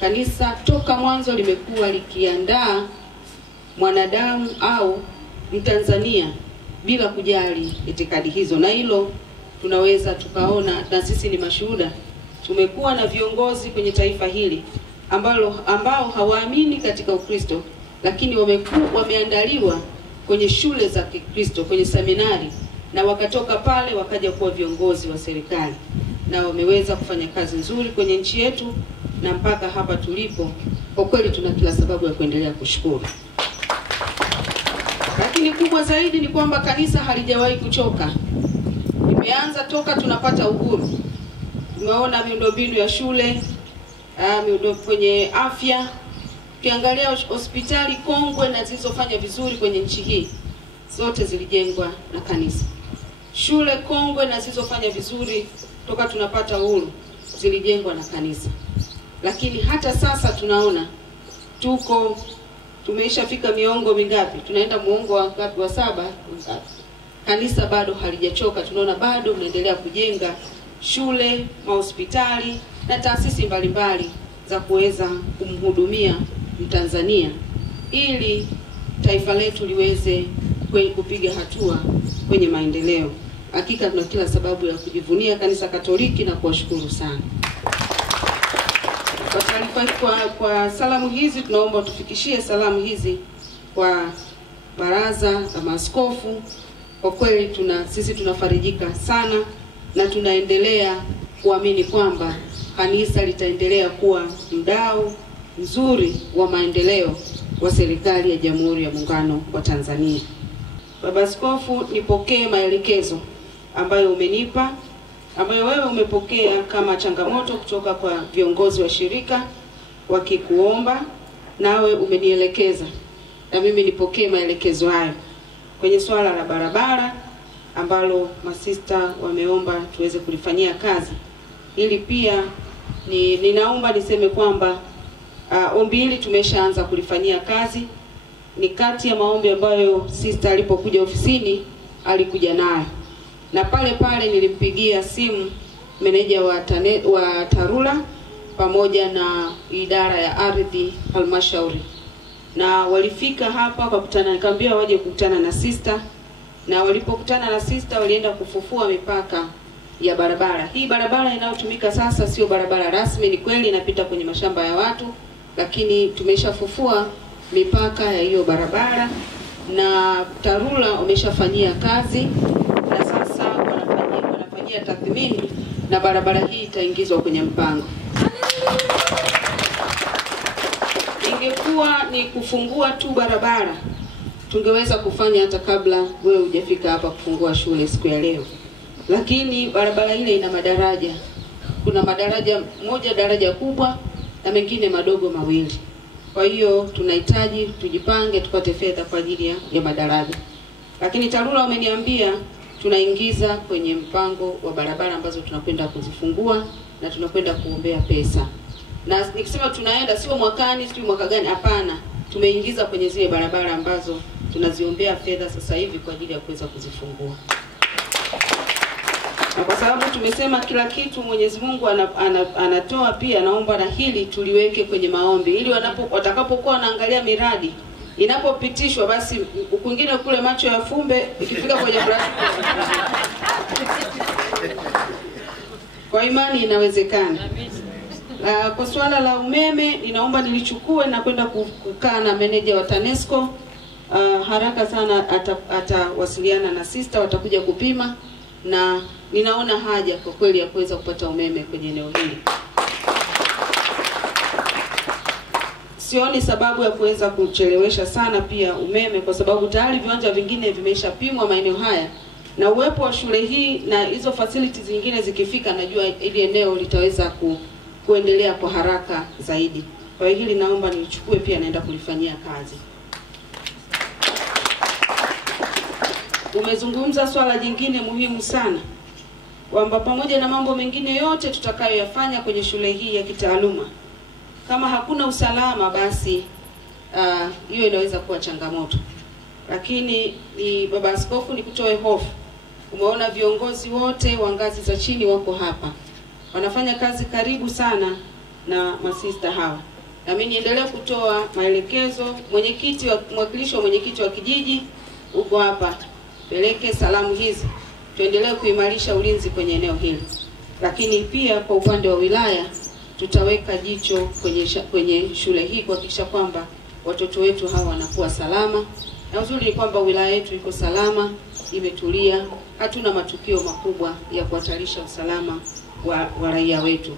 Kanisa toka mwanzo limekuwa likiandaa mwanadamu au Mtanzania bila kujali itikadi hizo, na hilo tunaweza tukaona, na sisi ni mashuhuda. Tumekuwa na viongozi kwenye taifa hili ambao hawaamini katika Ukristo, lakini wameandaliwa kwenye shule za Kikristo, kwenye seminari, na wakatoka pale wakaja kuwa viongozi wa serikali, na wameweza kufanya kazi nzuri kwenye nchi yetu na mpaka hapa tulipo. Kwa kweli tuna kila sababu ya kuendelea kushukuru. Lakini kubwa zaidi ni kwamba kanisa halijawahi kuchoka. Imeanza toka tunapata uhuru. Tumeona miundombinu ya shule, kwenye afya. Ukiangalia hospitali kongwe na zilizofanya vizuri kwenye nchi hii, zote zilijengwa na kanisa. Shule kongwe na zilizofanya vizuri toka tunapata uhuru zilijengwa na kanisa. Lakini hata sasa tunaona tumeishafika miongo mingapi? Tunaenda muongo wa ngapi? Wa 7. Kanisa bado halijachoka. Tunaona bado mnaendelea kujenga shule, mahospitali na taasisi mbalimbali za kuweza kumhudumia Mtanzania ili taifa letu liweze kupiga hatua kwenye maendeleo. Hakika tuna kila sababu ya kujivunia Kanisa Katoliki na kuwashukuru sana. Kwa taarifa, kwa salamu hizi tunaomba tufikishie salamu hizi kwa baraza la maaskofu. Kwa kweli sisi tunafarijika sana na tunaendelea kuamini kwamba kanisa litaendelea kuwa mdau mzuri wa maendeleo wa serikali ya Jamhuri ya Muungano wa Tanzania. Baba Askofu, nipokee maelekezo ambayo umenipa, ambayo wewe umepokea kama changamoto kutoka kwa viongozi wa shirika wakikuomba, nawe umenielekeza, na mimi nipokee maelekezo hayo kwenye swala la barabara ambalo masista wameomba tuweze kulifanyia kazi. Ili pia ninaomba niseme kwamba ombi hili tumeshaanza kulifanyia kazi. Ni kati ya maombi ambayo sister alipokuja ofisini alikuja nayo, na pale nilimpigia simu meneja wa TARURA pamoja na idara ya ardhi halmashauri, na walifika hapa wakakutana. Nikamwambia waje kukutana na sister, na walipokutana na sister walienda kufufua mipaka ya barabara. Hii barabara inayotumika sasa sio barabara rasmi, ni kweli inapita kwenye mashamba ya watu, lakini tumeshafufua mipaka ya hiyo barabara na TARURA wameshafanyia kazi, na sasa wanafanyia tathmini na barabara hii itaingizwa kwenye mpango. Ingekuwa ni kufungua tu barabara, tungeweza kufanya hata kabla wewe hujafika hapa kufungua shule siku ya leo. Lakini barabara ile ina madaraja. Kuna madaraja moja, daraja kubwa, na mengine madogo mawili. Kwa hiyo tunahitaji tujipange tupate fedha kwa ajili ya madaraja. Lakini TARURA wameniambia tunaingiza kwenye mpango wa barabara ambazo tunakwenda kuzifungua na tunakwenda kuombea pesa. Na nikisema tunaenda sio mwakani, sio mwaka gani, hapana. Tumeingiza kwenye zile barabara ambazo tunaziombea fedha sasa hivi kwa ajili ya kuweza kuzifungua. Na kwa sababu tumesema kila kitu Mwenyezi Mungu anatoa, pia naomba na hili tuliweke kwenye maombi ili watakapokuwa wanaangalia miradi inapopitishwa, basi kwingine kule macho ya fumbe ikifika kwenye mradi. Kwa imani inawezekana. Kwa swala la umeme ninaomba nilichukue na kwenda kukaa na meneja wa TANESCO. Haraka sana atawasiliana na sister, watakuja kupima, na ninaona haja kwa kweli ya kuweza kupata umeme kwenye eneo hili. Sioni sababu ya kuweza kuchelewesha sana pia umeme, kwa sababu tayari viwanja vingine vimeshapimwa maeneo haya, na uwepo wa shule hii na hizo facilities zingine zikifika, najua ili eneo litaweza kuendelea kwa haraka zaidi. Kwa hiyo hili naomba nichukue pia naenda kulifanyia kazi. Umezungumza swala jingine muhimu sana, kwamba pamoja na mambo mengine yote tutakayoyafanya kwenye shule hii ya kitaaluma, kama hakuna usalama basi hiyo inaweza kuwa changamoto. Lakini Baba Askofu, nikutoe hofu. Umeona viongozi wote wa ngazi za chini wako hapa. Wanafanya kazi karibu sana na masista hawa. Na mimi niendelee kutoa maelekezo. Mwakilishi wa mwenyekiti wa kijiji uko hapa, peleke salamu hizi, tuendelee kuimarisha ulinzi kwenye eneo hili. Lakini pia kwa upande wa wilaya tutaweka jicho kwenye shule hii kuhakikisha kwamba watoto wetu hawa wanakuwa salama. Na uzuri ni kwamba wilaya yetu iko salama, imetulia, hatuna matukio makubwa ya kuhatarisha usalama wa raia wetu.